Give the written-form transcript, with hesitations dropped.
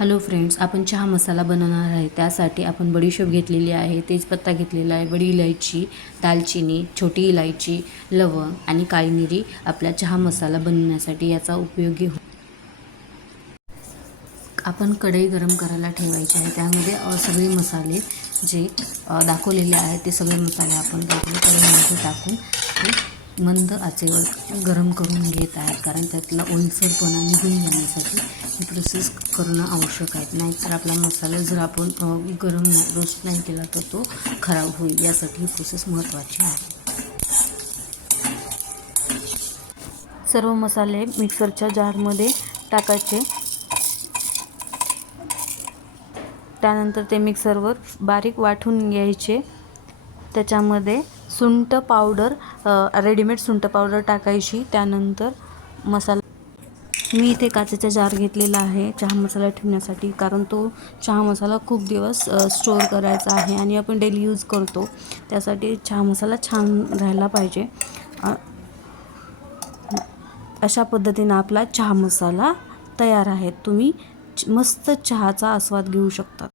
Hello friends, आपण चहा मसाला बनवणार आहे. त्यासाठी आपण बडीशोप घेतलेली आहे, तेजपत्ता घेतलेला आहे, बडी इलायची, दालचिनी, छोटी इलायची, लवंग आणि काळी मिरी आपला चहा मसाला बनवण्यासाठी याचा उपयोगी हो. आपण कढई गरम करायला ठेवायची आहे. त्यामध्ये सगळे मसाले जे दाखवलेले आहेत ते सगळे मसाले आपण कढईमध्ये टाकून ते मंद आचेवर गरम करून घेत आहेत, कारण त्यातला ओलसरपणा निघून जाण्यासाठी ही प्रोसेस करणं आवश्यक आहे. नाहीतर आपला मसाला जर आपण गरम रोस्ट नाही केला तर तो खराब होईल. यासाठी ही प्रोसेस महत्त्वाची आहे. सर्व मसाले मिक्सरच्या जारमध्ये टाकायचे. त्यानंतर ते मिक्सरवर बारीक वाटून घ्यायचे. त्याच्यामध्ये सुंठ पावडर, रेडीमेड सुंठ पावडर टाकायची. त्यानंतर मसाला मी इथे काचेचा जार घेतलेला आहे चहा मसाला ठेवण्यासाठी, कारण तो चहा मसाला खूप दिवस स्टोअर करायचा आहे आणि आपण डेली यूज करतो. त्यासाठी चहा मसाला छान राहायला पाहिजे. अशा पद्धतीने आपला चहा मसाला तयार आहे. तुम्ही मस्त चहाचा आस्वाद घेऊ शकता.